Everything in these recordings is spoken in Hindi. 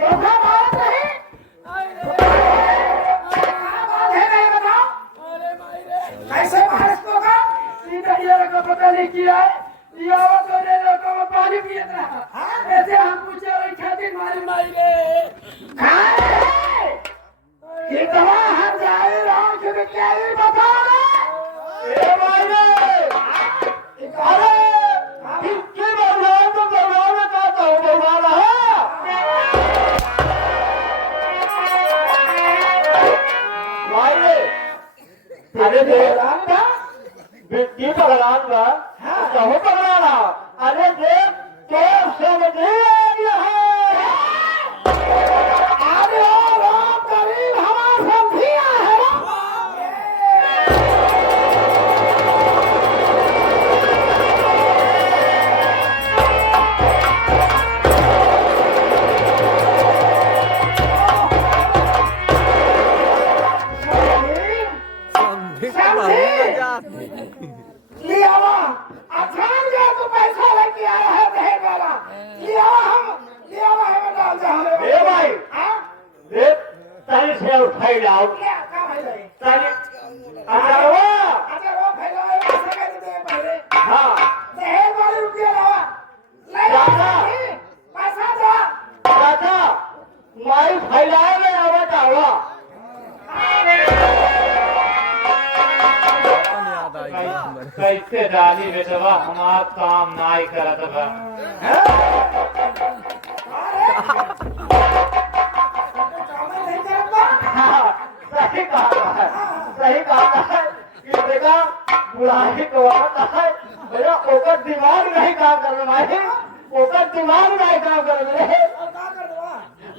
धोखा मारत रही बात है नहीं बताओ कैसे मारस तो का सीधा ये का पता नहीं किया है ये आवाज तो ने लोगों में पानी पिए रहा ऐसे हम पूछे वही खातिर मारी मारी रे ये दवा हर जाए राम के क्या है बताओ ए भाई रे अरे किसके भगवान तो भगवान का तो भगवान है भाई रे अरे भगवान का बिट्टी भगवान का कहो भगवान अरे देख तो समझ नहीं है अरे राम करीम हमारा समझिया है कैसे डाली बेटवा हमार काम नाई करत बा सही कहा है कि बेटा बुढ़ाई को वक्त है मेरा ओकर दिमाग नहीं काम कर रहा है ओकर दिमाग नहीं काम कर रहे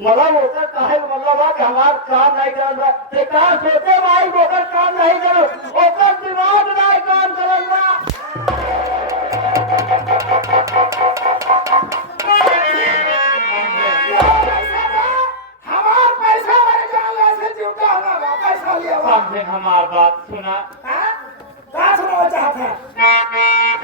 मतलब ओकर कहे मतलब कि हमार काम नहीं कर रहा ते का सोचे भाई ओकर काम नहीं करो ओकर दिमाग नहीं काम कर रहा हमार पैसा मेरे जान ऐसे जीवता होगा पैसा लिया हमने हमार बात सुना क्या सुनना चाहता है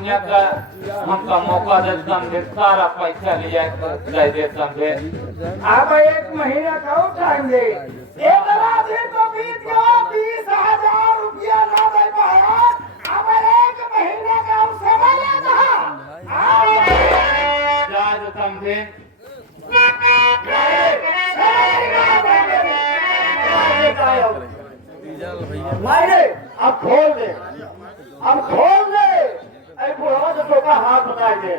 हमका मौका दे समझे सारा पैसा लिया दे समझे अब एक महीना का टाइम दे एक दिन तो बीत गया 20,000 रुपया ना दे पाया अब एक महीने का समय लेता जा समझे मारे अब खोल दे अरे बुढ़वा तो टोका हाथ उठाए दे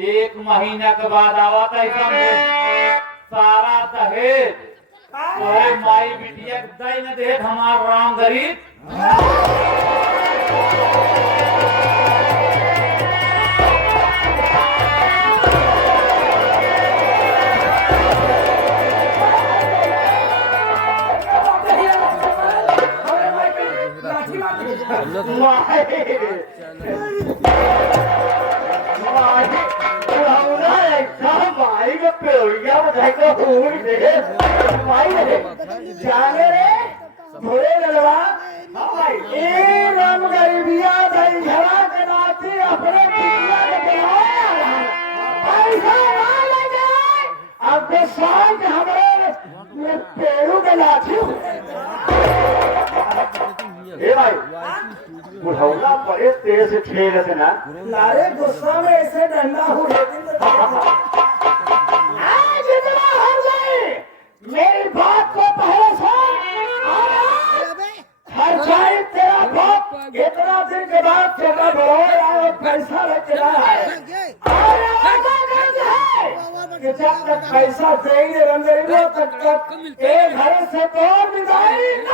1 महीना के बाद आवा था सारा दहेज तोरे माई बिटिया दई न दे हमार राम गरीब जाने रे थोड़े ललवा राम गरीबिया भाई झड़ा के नाती अपने पिटिया के बुलाया पैसा ना लगे अब के शांत हमारे पेड़ों के लाठी ए भाई बुढ़ौला बड़े तेज से ठेल से ना नारे गुस्सा में ऐसे डंडा हो आज इतना हर जाए मेरी बात को पहले सुन खर्चाई तेरा बाप इतना दिन के बाद तेरा बड़ोया और पैसा रख रहा है और कि जब तक पैसा देंगे रंगेंगे तब तक एक घर से तो विदाई न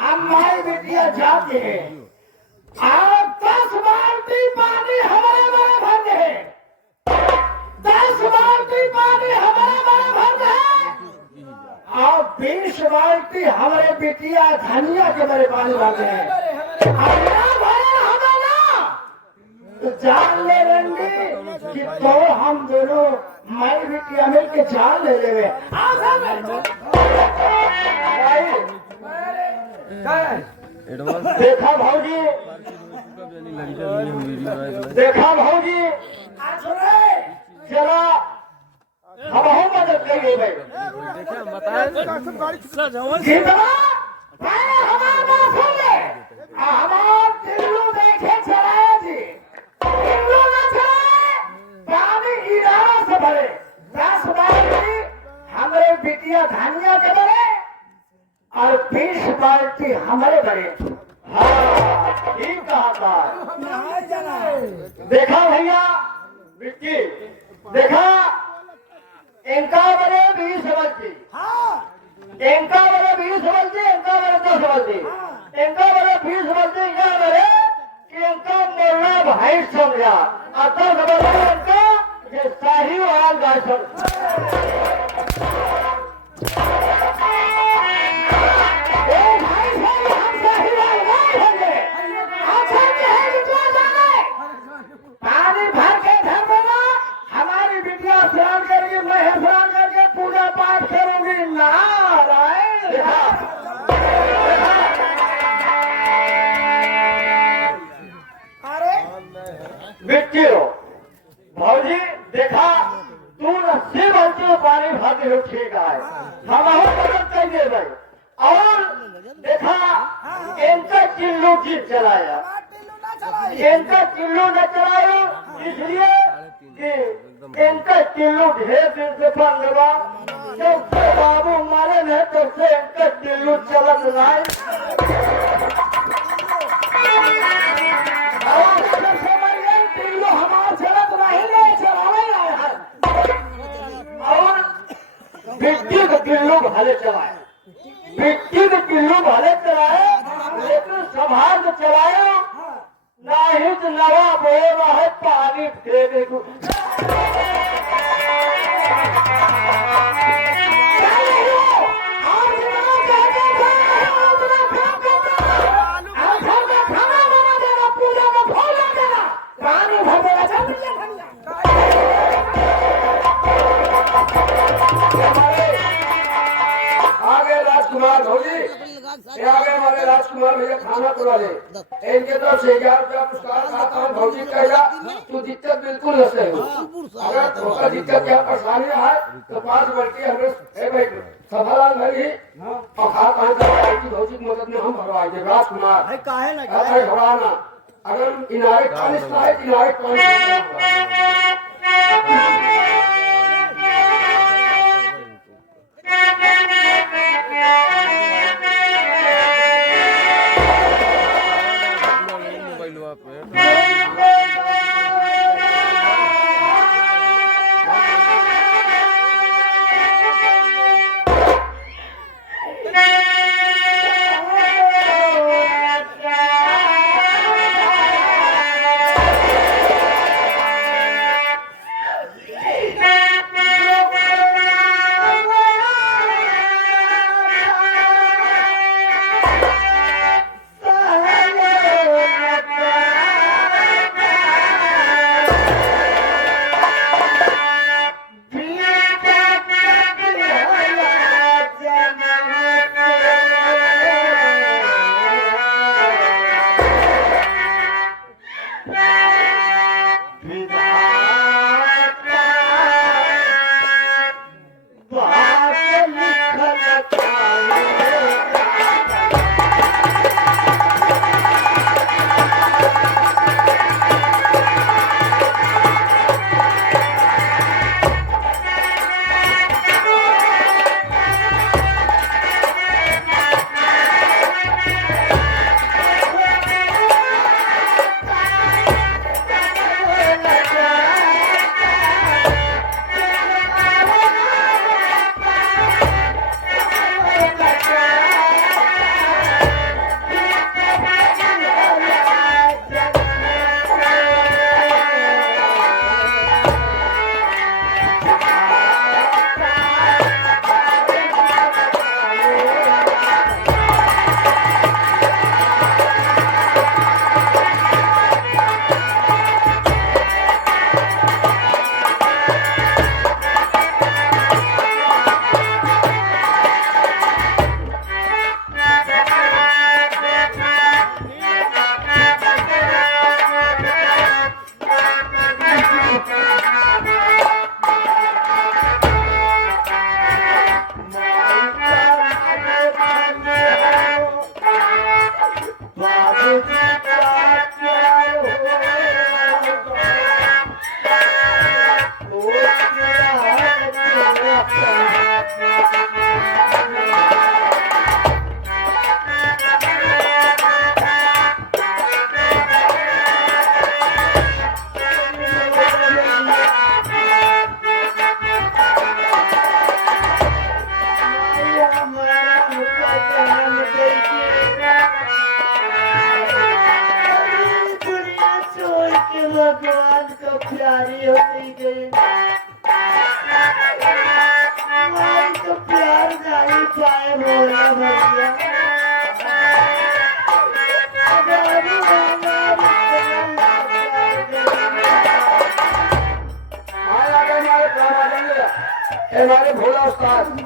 हम माई बेटिया जाते हैं आप 10 बाल्टी पानी हमारे बड़े भर दे 10 बाल्टी पानी हमारे बड़े भर दे और 20 बाल्टी हमारे बेटिया धनिया के बड़े पानी भर दे तो जान ले रंगी कि तो हम दोनों माई बेटिया मिल के जान ले लेवे देखा भाऊजी देखा भाऊजी चला हम मदद करिए भाई हमार दिल्लू देखे चलाया जी दिल्लू न चलाए पानी इरादा से भरे 10 बाल्टी हमारे बिटिया धनिया के भरे और 20 बाल्टी हमारे भरे हाँ ठीक कहा था देखा भैया बिट्टी देखा इनका बड़े 20 बाल्टी इनका बड़े 20 बाल्टी इनका बड़े 10 बाल्टी इनका बड़े 20 बाल्टी क्या बड़े कि इनका मोरना भाई समझा अतः समझ इनका ये शाही वाल गाय पानी भर के घर में हमारी बिटिया स्नान करेगी मैं स्नान करके पूजा पाठ करूंगी नारायण अरे बिट्टी हो भाजी देखा तू नस्सी बनती हो पानी भाती हो ठीक है हम मदद करेंगे भाई और देखा इनका चिल्लू जीत चलाया इनका चिल्लू न चलायो इसलिए कि इनका चिल्लू ढेर दिन से बंद हुआ जब से बाबू मारे न तब से इनका चिल्लू चलत रहा चिल्लू हमारा चलत नहीं चलावे और बिट्टी का चिल्लू भले चलाए बिट्टी का चिल्लू भले चलाए लेकिन संभाल के चलाए नहीं तो नवा बोल रहा है पानी फेंके को पानी भर आगे राजकुमार भौजी आगे हमारे राजकुमार भैया खाना तुरा ले इनके तरफ से 1000 रुपया पुरस्कार खाता हूँ भौजी कहेगा तू दिक्कत बिल्कुल न से अगर थोड़ा दिक्कत या परेशानी है तो 5 बल्कि हमें भाई सफालाल भाई और खा पानी की भौजी की मदद में हम भरवाएंगे राजकुमार घबराना अगर इनारे 40 का है इनारे 40 भगवान को प्यारी होती गई तो प्यार नहीं पाए बोला भैया हमारे भोला उस्ताद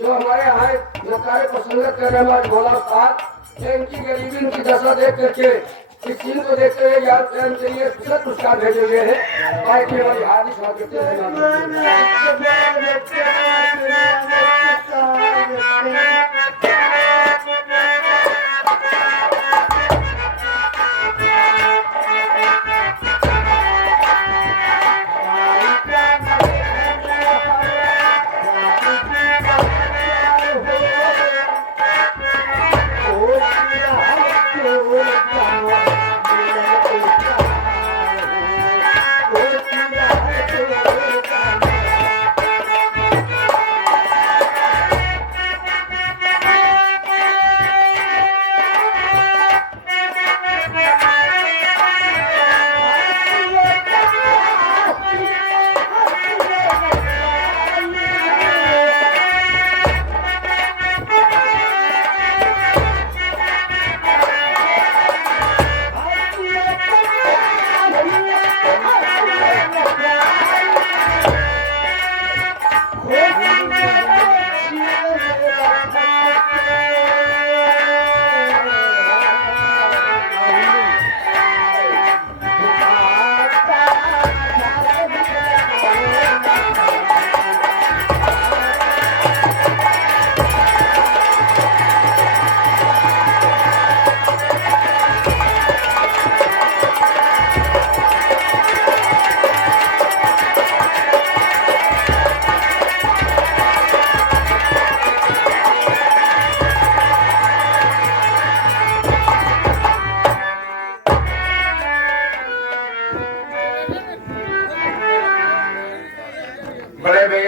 जो हमारे यहाँ नकारे पसंद कर रहे हमारे भोला उस्ताद इनकी गरीबी इनकी दशा देख करके इस चीज को देखते हुए याद प्रेम के लिए सब पुरस्कार भेजे हुए हैं बाइक में हमारी हार्दिक स्वागत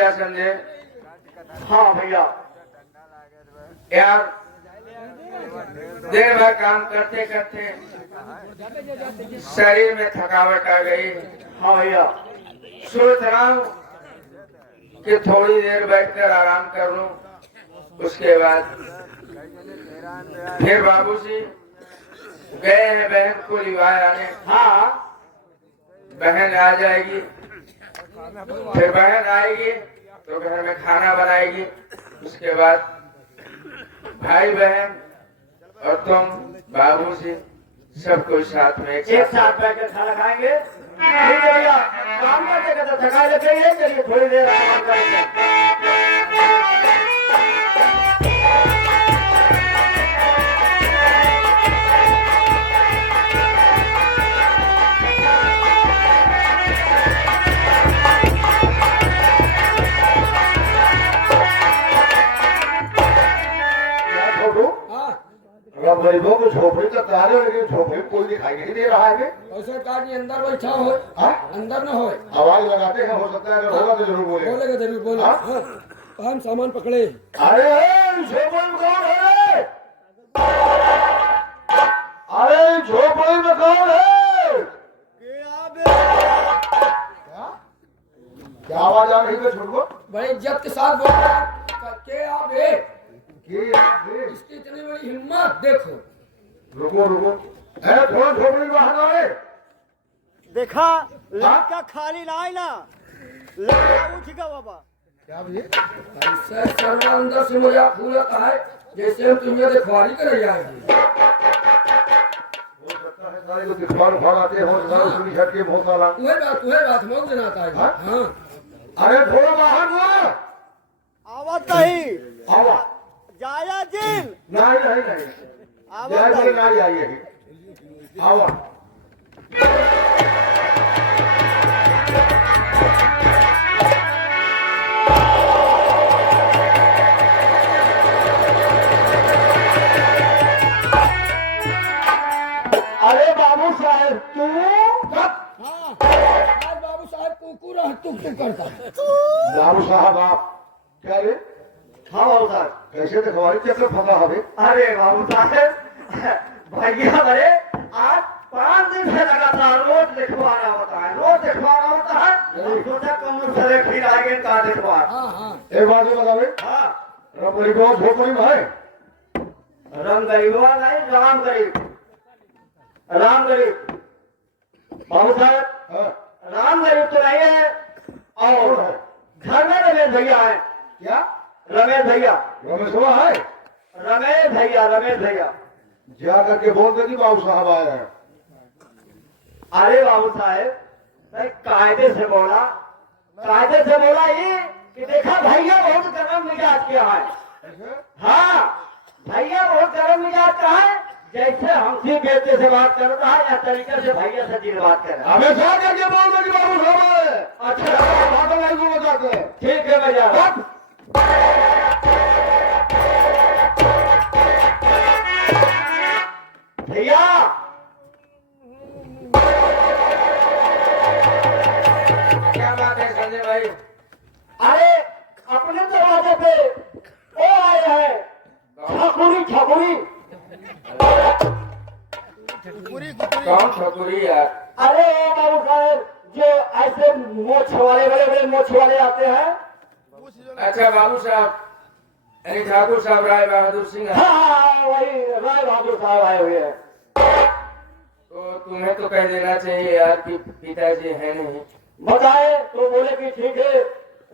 भैया संजय, हाँ भैया। यार दिन भर काम करते करते शरीर में थकावट आ गई। हाँ भैया। सोच रहा हूँ कि थोड़ी देर बैठकर आराम कर लूं, उसके बाद फिर बाबूजी गए हैं बहन को रिवाय आने। हाँ बहन आ जाएगी, फिर बहन आएगी तो घर में खाना बनाएगी, उसके बाद भाई बहन और तुम बाबूजी सब कोई साथ में एक साथ बैठकर खाना खाएंगे। ठीक है भैया, काम करते करते थका लेते हैं, चलिए थोड़ी देर आराम करेंगे। अब गरीबों को झोपड़ी तो तैयार है, लेकिन झोपड़ी में कोई दिखाई नहीं दे रहा है। ऐसे काजी अंदर बैठा हो, अंदर न हो, आवाज लगाते हैं, हो सकता है अगर होगा तो जरूर बोले। बोलेगा जरूर बोले। तो हम सामान पकड़े। अरे झोपड़ी में कौन है? अरे झोपड़ी में कौन है? क्या आवाज आ रही है छोटू? बड़ी इज्जत के साथ बोल रहा है के आप है? इसकी इतनी बड़ी हिम्मत देखो। रुको रुको, कौन झोपड़ी में बाहर आए? देखा लड़का खाली ना आए ना, लड़का उठेगा बाबा। क्या भैया? ऐसा सर्वा अंदर से मजाक फूलता है जैसे हम तुम्हें देखवारी कर जाएगी। हो सकता है सारे लोग दिखवार उखाड़ आते हो, सारे सुनी छट के बहुत साला। वही बात मौक जनाता है। हाँ अरे थोड़ा बाहर हुआ आवाज नहीं आवा। जाया जिन नहीं नहीं नहीं, आवाज जय नहीं आइए आवा। अरे बाबू साहब तू आज बाबू साहब कुकू रह टुक टुक करता है। बाबू साहब आप क्या रे? हाँ बाबू साहब। कैसे दिखवारी चक्कर फंसा हमें? अरे बाबू साहब भैया अरे आज 5 दिन से लगातार रोज लिखवाना होता है, रोज लिखवाना होता है। सोचा कम सरे फिर आएंगे का लिखवा। एक बात में बतावे, हाँ रबड़ी बहुत झोपड़ी में है। रंग गरीबा नहीं, राम गरीब, राम गरीब। बाबू साहब हाँ, राम गरीब तो नहीं है, और घर में रमेश भैया है। क्या रमेश भैया, रमेश हुआ है? रमेश भैया, रमेश भैया। जा करके बोल दे कि बाबू साहब आए हैं। अरे बाबू साहब मैं कायदे से बोला, कायदे से बोला ये कि देखा भैया बहुत गर्म मिजाज किया है। हाँ भैया बहुत गर्म मिजाज का है, जैसे हमसे बेटे से बात करता है या तरीके से भैया से दिल बात कर रहा है। हमें जा करके बोल दे कि बाबू साहब आए हैं। अच्छा बात नहीं को बताते हैं। ठीक है मैं जा रहा हूं। भैया क्या बात है संजय भाई? अरे अपने दरवाजे पे वो आए हैं ठाकुरी, ठाकुरी। कौन ठकुरी यार? अरे ओ बाबू साहब जो ऐसे मोछ वाले, बड़े बड़े मोछ वाले आते हैं। अच्छा बाबू साहब, यानी ठाकुर साहब राय बहादुर सिंह। हाँ वही राय बहादुर साहब आए हुए हैं। तो तुम्हें तो कह देना चाहिए यार कि पिताजी है नहीं। बताए तो बोले कि ठीक है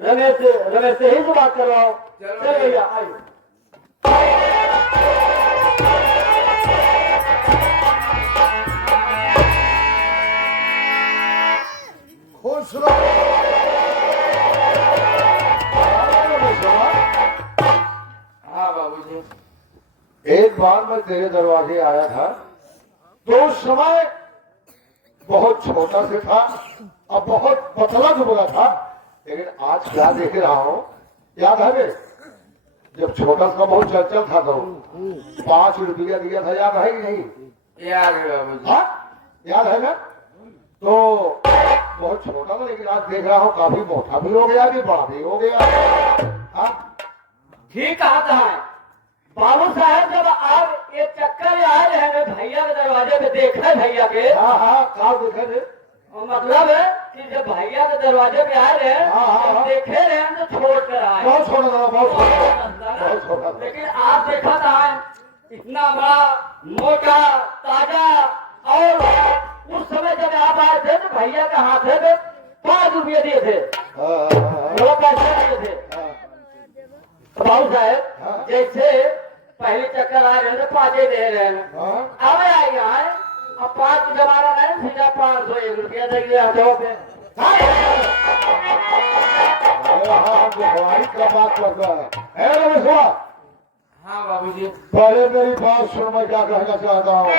रमेश से ही तो बात करवाओ। चल भैया आइए। खुश रहो। हाँ बाबूजी। एक बार मैं तेरे दरवाजे आया था तो उस समय बहुत छोटा से था और बहुत पतला दुबला था, लेकिन आज क्या देख रहा हूँ, याद है बे? जब छोटा सा बहुत चंचल था तो 5 रुपया दिया था, याद है कि नहीं? याद है बाबूजी। हाँ याद है ना? तो बहुत छोटा था, लेकिन आज देख रहा हूँ काफी मोटा भी हो गया, कि बड़ा भी हो गया। हाँ? ठीक कहा था बाबू साहब, जब आप ये चक्कर आए हैं ना भैया के दरवाजे पे देखे भैया के, हाँ, का देखे थे? मतलब है कि जब भैया के दरवाजे पे आए रहे, हाँ। देखे रहे हैं तो छोड़ कर आए। बहुत छोटा था, बहुत छोटा था। लेकिन आप देखा था इतना बड़ा मोटा ताजा, और उस समय जब आप आए थे तो भैया के हाथे में 5 रुपये दिए थे, वो पैसे दिए थे। तो बाबू साहब जैसे पहले चक्कर आ रहे थे 5 दे रहे हैं, अब आएगा अब 5 जमाना नहीं, सीधा 501 रुपया दे दिया हाथों पे। हमारी क्या बात करता है रमेशवा? हाँ बाबूजी। पहले मेरी बात सुन, मैं क्या कहना चाहता हूँ।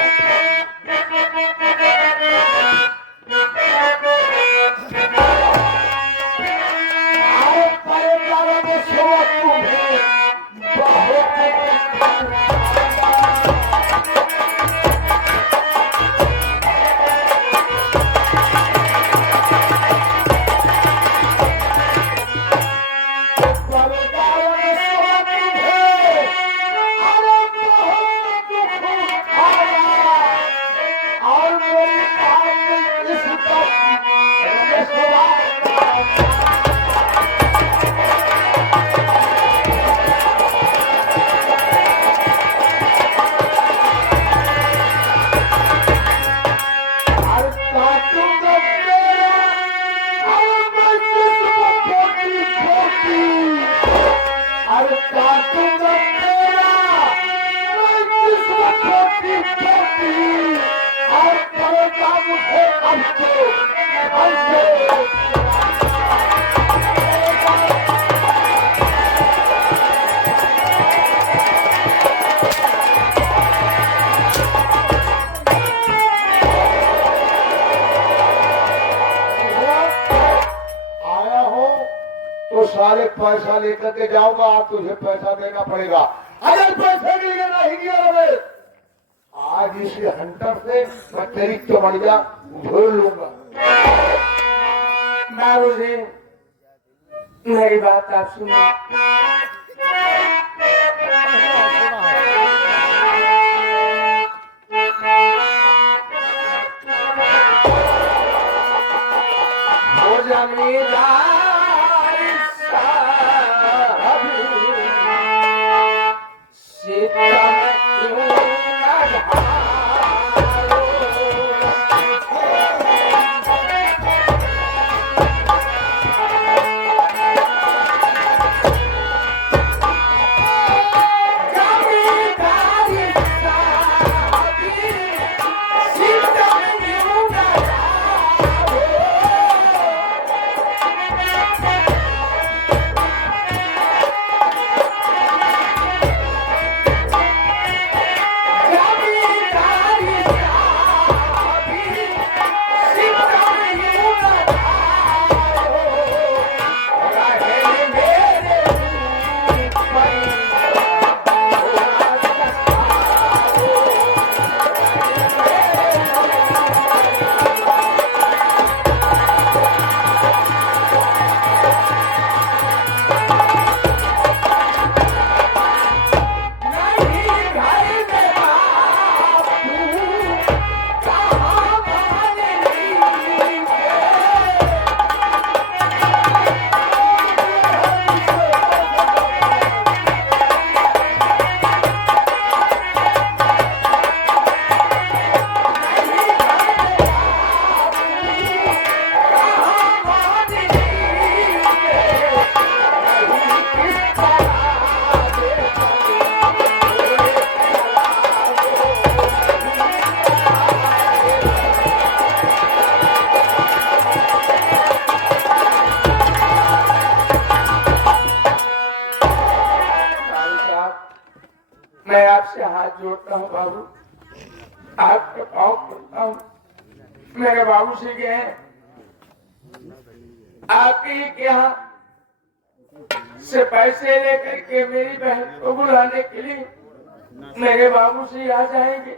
तो सारे पैसा लेकर के जाऊंगा, आज तुझे पैसा देना पड़ेगा। अगर पैसे के लिए नहीं दिया रमेश, आज इस हंटर से मैं तेरी चमड़िया झोल लूंगा। बाबूजी मेरी बात आप सुनो। वो जमींदार मैं आपसे हाथ जोड़ता हूँ बाबू, आपके पाँव पड़ता हूँ। मेरे बाबू से गए आपके यहाँ से पैसे लेकर के मेरी बहन को बुलाने के लिए मेरे बाबू जी आ जाएंगे,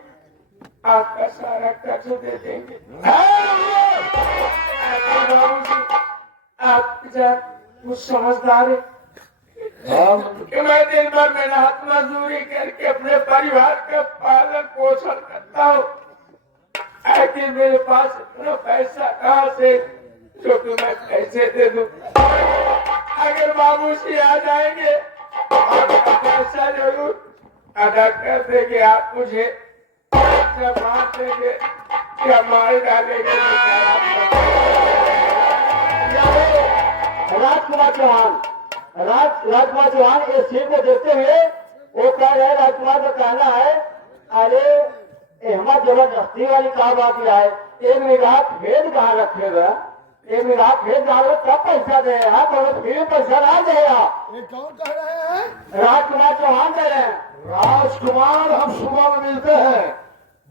आपका सारा कर्ज दे देंगे। आप कुछ समझदार है हम कि मैं दिन भर मेहनत मजदूरी करके अपने परिवार का पालन पोषण करता हूँ, आखिर मेरे पास इतना पैसा कहाँ से जो तुम्हें कैसे दे दूं? अगर बाबूजी आ जाएंगे आपका पैसा जरूर अदा कर देंगे, आप मुझे जब मार देंगे या मार डालेंगे राजकुमार चौहान राजकुमार चौहान इस सीन को देखते हुए वो कह रहे राजकुमार का कहना है, अरे अहमद जबरदस्ती वाली क्या बात है, एक निगाह भेद कहाँ रखेगा, एक निगाह भेद डालो तब पैसा दे, तो फिर पैसा ना देगा। ये कौन कह रहे हैं? राजकुमार चौहान कह रहे हैं। राजकुमार, हम सुबह में मिलते हैं,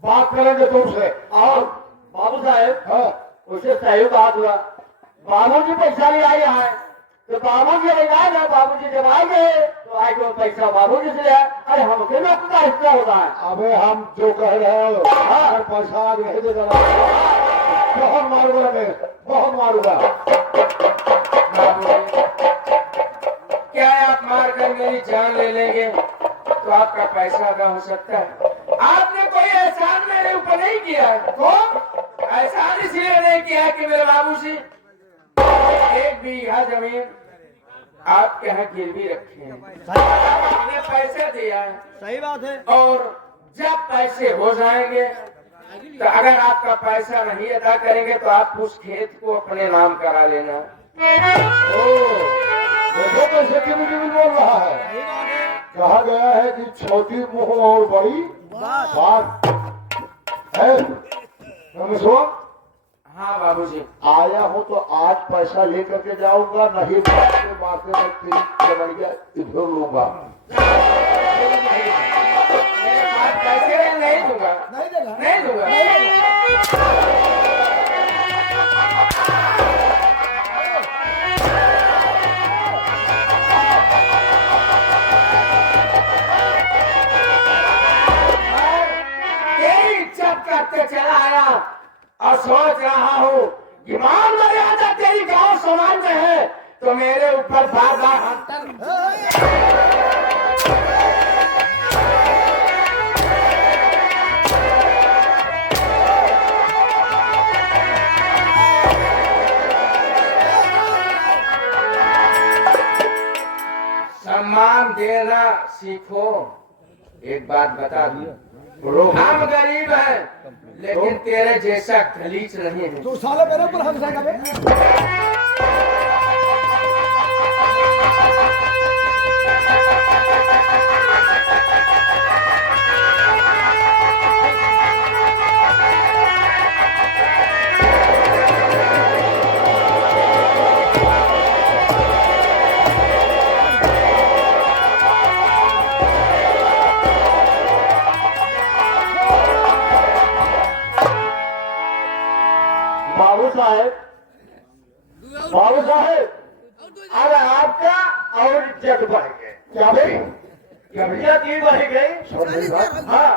बात करेंगे तुमसे। और बाबू साहेब हाँ, उसे सही बात हुआ, बाबू जी पैसा ले आए हैं, तो बाबू जी ले आए ना, बाबू जी जब आएंगे तो आएगा पैसा बाबू जी से ले आए। अरे हमके लोग का हिस्सा होता है। अबे हम जो कह रहे हो, अगर पैसा आज नहीं देगा ना, बहुत मारूंगा मैं, बहुत मारूंगा। क्या आप मार कर मेरी जान ले लेंगे तो आपका पैसा अदा हो सकता है? आपने कोई एहसान मेरे ऊपर नहीं किया है। तो एहसान इसलिए नहीं किया है कि मेरे बाबूजी 1 बीघा जमीन आपके यहाँ गिरवी रखी है, आपने पैसा दिया है। सही बात है। और जब पैसे हो जाएंगे तो अगर आपका पैसा नहीं अदा करेंगे तो आप उस खेत को अपने नाम करा लेना। देखो कैसे टिबिल बोल रहा है। कहा गया है कि छोटी मुंह और बड़ी बात है। रमेश्वर, हाँ बाबूजी, आया हूँ तो आज पैसा लेकर के जाऊंगा, नहीं मारते मारते मैं तेरी जमैया इधर लूंगा। मेरे पास पैसे नहीं दूंगा, नहीं दूंगा। तेरी इज्जत करते चला आया और सोच रहा हूँ कि मान मर्यादा तेरी गांव समाज में है तो मेरे ऊपर बार बार सम्मान देना सीखो। एक बात बता दूं, हम गरीब हैं लेकिन तेरे जैसा खलीच नहीं है। तो साले मेरे ऊपर हंस जाएगा। बाबू साहेब, अब आपका और इज्जत बढ़ गई। क्या भाई? इज्जत ही बढ़ गई। सुन मेरी बात, हाँ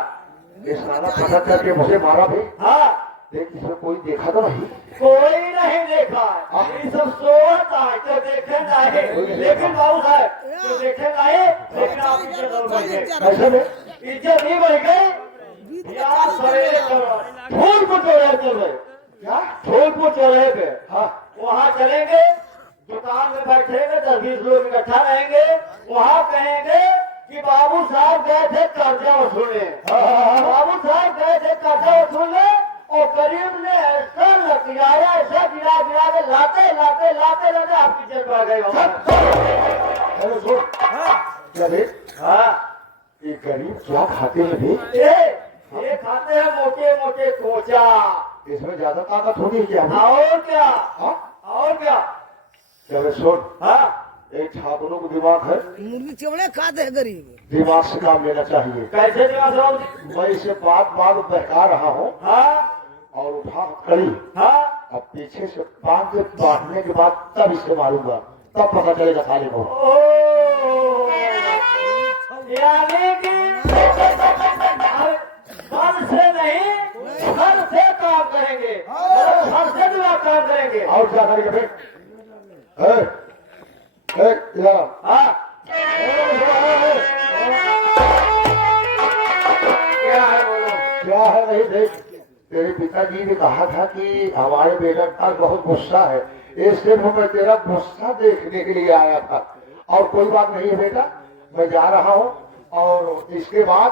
ये साला पटक करके मुझे मारा भी। हाँ, देख इसमें कोई देखा तो नहीं? कोई नहीं देखा, ये सब सोता है तो देखे नहीं। लेकिन बाबू साहब तो देखे नहीं, लेकिन आप इज्जत और बढ़ गई। ऐसे में इज्जत नहीं बढ़ गई। यार सवेरे चलो फूलपुर चौराहे चल क्या? फूलपुर चौराहे पे, हाँ, वहाँ चलेंगे, दुकान में बैठेंगे, 10-20 लोग इकट्ठा रहेंगे, वहाँ कहेंगे कि बाबू साहब गए थे कर्जा वसूलने। बाबू साहब गए थे कर्जा वसूलने और गरीब ने ऐसा लतियाया, ऐसा गिरा गिरा के लाते लाते लाते लाते आपकी जेब बढ़ गई। अरे सुन, क्या बे? हाँ, ये गरीब क्या खाते हैं बे? ये खाते हैं मोटे मोटे कोचा। इसमें ज्यादा ताकत होगी क्या? और क्या, हाँ? और क्या। चलो सुन, हाँ, एक छात्रों को दिमाग है, मुर्गी चिवड़े खाते हैं गरीब। दिमाग से काम लेना चाहिए। कैसे दिमाग साहब जी? मैं इसे बात बहका रहा हूँ हाँ और उठा कड़ी, हाँ, अब पीछे से बांध के बांटने के बाद तब इसे मारूंगा, तब पता चलेगा खाली को। ओ, यानी कि बल से नहीं, घर से काम करेंगे, घर से भी आप काम करेंगे। और क्या करेंगे फिर? इधर आओ। हाँ क्या है बोलो? क्या है नहीं देख, तेरे पिताजी ने कहा था कि हमारे बेटा का बहुत गुस्सा है, ये सिर्फ मैं तेरा गुस्सा देखने के लिए आया था और कोई बात नहीं है बेटा, मैं जा रहा हूँ और इसके बाद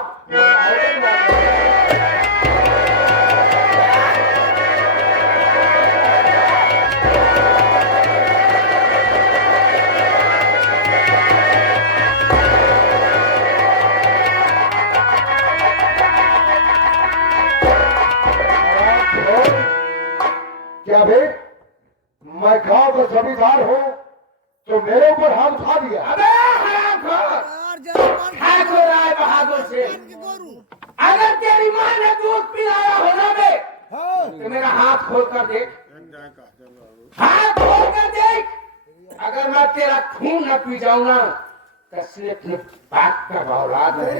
क्या भाई, मैं गांव का जमींदार हूँ तो मेरे ऊपर हाथ उठा दिया। अबे हरामखोर! यार जब ठाकुर राय बहादुर से गोरू अगर तेरी माँ ने दूध पिलाया हो ना बे, हाँ तो मेरा हाथ खोल कर देख, हाथ खोल कर देख। अगर मैं तेरा खून न पी जाऊं ना तो सिर्फ बात का औलाद है।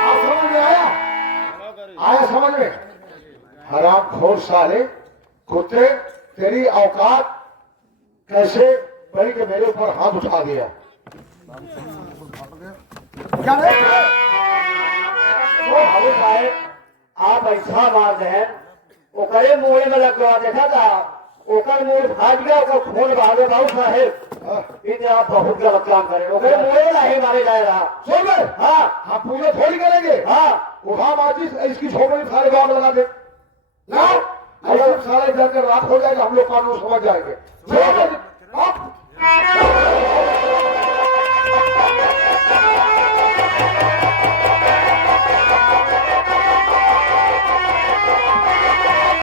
आप समझ में आया? आया समझ में? हरामखोर साले कुत्ते, तेरी औकात कैसे बड़ी के मेरे ऊपर हाथ उठा दिया? वो भाऊ साहेब, आप ऐसा बात है, ओकरे मुँह में लगवा देखा था, ओकर मुँह फाट गया, ओकर खून बहा गया। भाऊ साहेब इतने आप बहुत गलत काम करे, ओकरे मुँह में नहीं मारे जाए रहा। सुन ले, हाँ हम पूरे थोड़ी करेंगे। हाँ उठा माचिस, इसकी झोपड़ी सारे गांव में लगा दे। लाओ, अगर सारे जाकर रात हो जाएगा हम लोग कानून समझ जाएंगे। छोड़ दे, आप